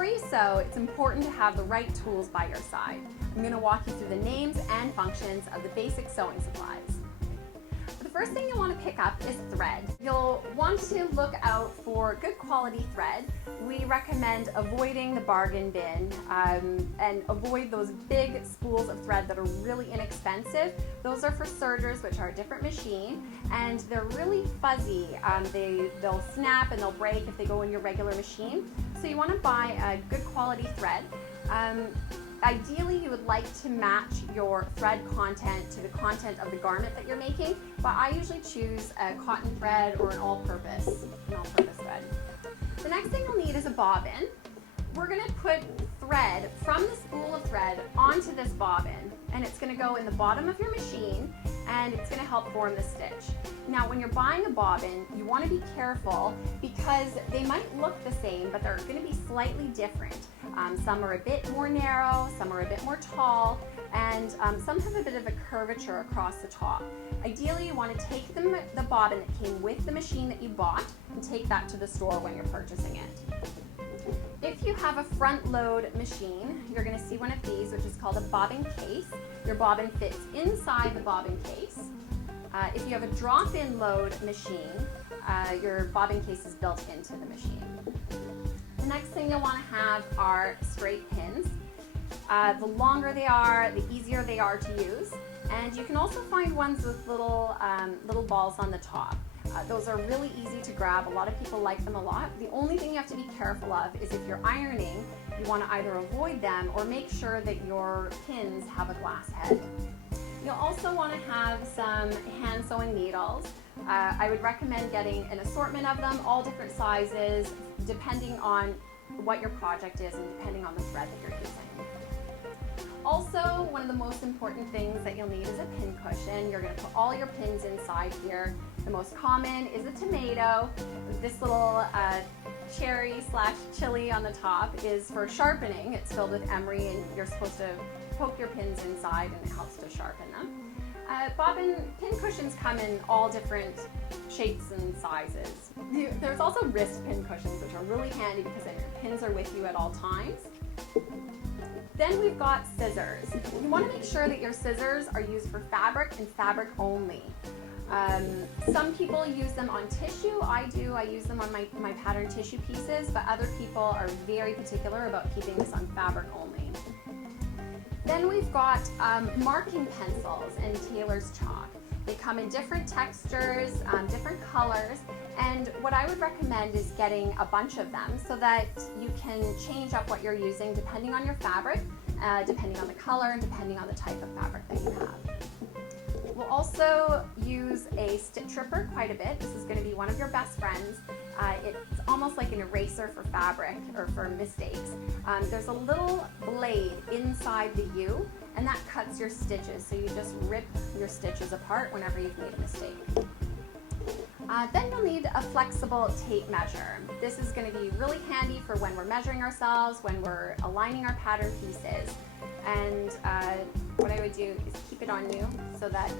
Before you sew, it's important to have the right tools by your side. I'm going to walk you through the names and functions of the basic sewing supplies. The first thing you'll want to pick up is thread. You'll want to look out for good quality thread. We recommend avoiding the bargain bin and avoid those big spools of thread that are really inexpensive. Those are for sergers, which are a different machine, and they're really fuzzy. They'll snap and they'll break if they go in your regular machine. So you want to buy a good quality thread. Ideally, you would like to match your thread content to the content of the garment that you're making, but I usually choose a cotton thread or an all-purpose thread. The next thing you'll need is a bobbin. We're going to put thread from the spool of thread onto this bobbin, and it's going to go in the bottom of your machine, and it's going to help form the stitch. Now, when you're buying a bobbin, you want to be careful because they might look the same, but they're going to be slightly different. Some are a bit more narrow, some are a bit more tall, and some have a bit of a curvature across the top. Ideally, you want to take the bobbin that came with the machine that you bought and take that to the store when you're purchasing it. If you have a front load machine, you're going to see one of these, which is called a bobbin case. Your bobbin fits inside the bobbin case. If you have a drop-in load machine, your bobbin case is built into the machine. The next thing you'll want to have are straight pins. The longer they are, the easier they are to use. And you can also find ones with little balls on the top. Those are really easy to grab. A lot of people like them a lot. The only thing you have to be careful of is if you're ironing, you want to either avoid them or make sure that your pins have a glass head. You'll also want to have some hand sewing needles. I would recommend getting an assortment of them, all different sizes, depending on what your project is and depending on the thread that you're using. Also, one of the most important things that you'll need is a pin cushion. You're going to put all your pins inside here. The most common is a tomato. This little cherry/chili on the top is for sharpening. It's filled with emery and you're supposed to poke your pins inside and it helps to sharpen them. Bobbin pin cushions come in all different shapes and sizes. There's also wrist pin cushions, which are really handy because then your pins are with you at all times. Then we've got scissors. You want to make sure that your scissors are used for fabric and fabric only. Some people use them on tissue. I do. I use them on my pattern tissue pieces, but other people are very particular about keeping this on fabric only. Then we've got marking pencils and tailor's chalk. They come in different textures, different colors, and what I would recommend is getting a bunch of them so that you can change up what you're using depending on your fabric, depending on the color, and depending on the type of fabric that you have. We'll also use a stitch ripper quite a bit. This is going to be one of your best friends. It's almost like an eraser for fabric or for mistakes. There's a little blade inside the U, and that cuts your stitches, so you just rip your stitches apart whenever you've made a mistake. Then you'll need a flexible tape measure. This is going to be really handy for when we're measuring ourselves, when we're aligning our pattern pieces. And what I would do is keep it on you so that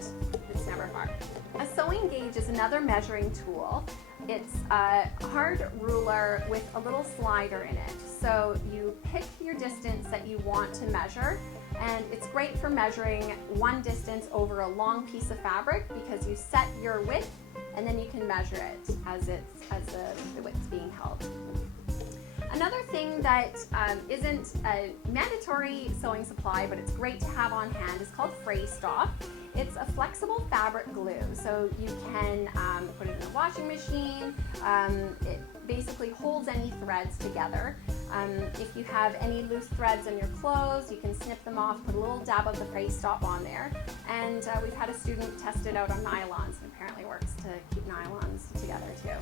it's never hard. A sewing gauge is another measuring tool. It's a hard ruler with a little slider in it. So you pick your distance that you want to measure, and it's great for measuring one distance over a long piece of fabric because you set your width and then you can measure it as the width's being held. Another thing that isn't a mandatory sewing supply, but it's great to have on hand, is called Freesaw. It's a flexible fabric glue, so you can put it in a washing machine. It basically holds any threads together. If you have any loose threads on your clothes, you can snip them off, put a little dab of the Freesaw on there. And we've had a student test it out on nylons, and apparently works to keep nylons together too.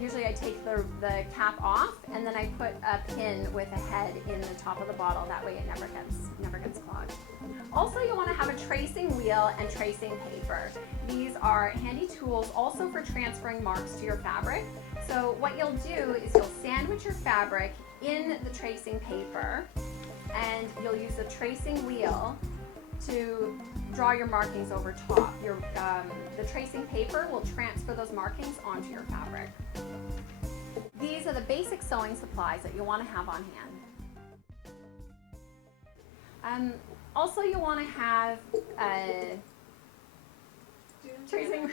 Usually I take the cap off, and then I put a pin with a head in the top of the bottle. That way it never gets clogged. Also, you'll want to have a tracing wheel and tracing paper. These are handy tools also for transferring marks to your fabric. So what you'll do is you'll sandwich your fabric in the tracing paper, and you'll use the tracing wheel to draw your markings over top. The tracing paper will transfer those markings onto your fabric. These are the basic sewing supplies that you'll want to have on hand. Also, you'll want to have tracing.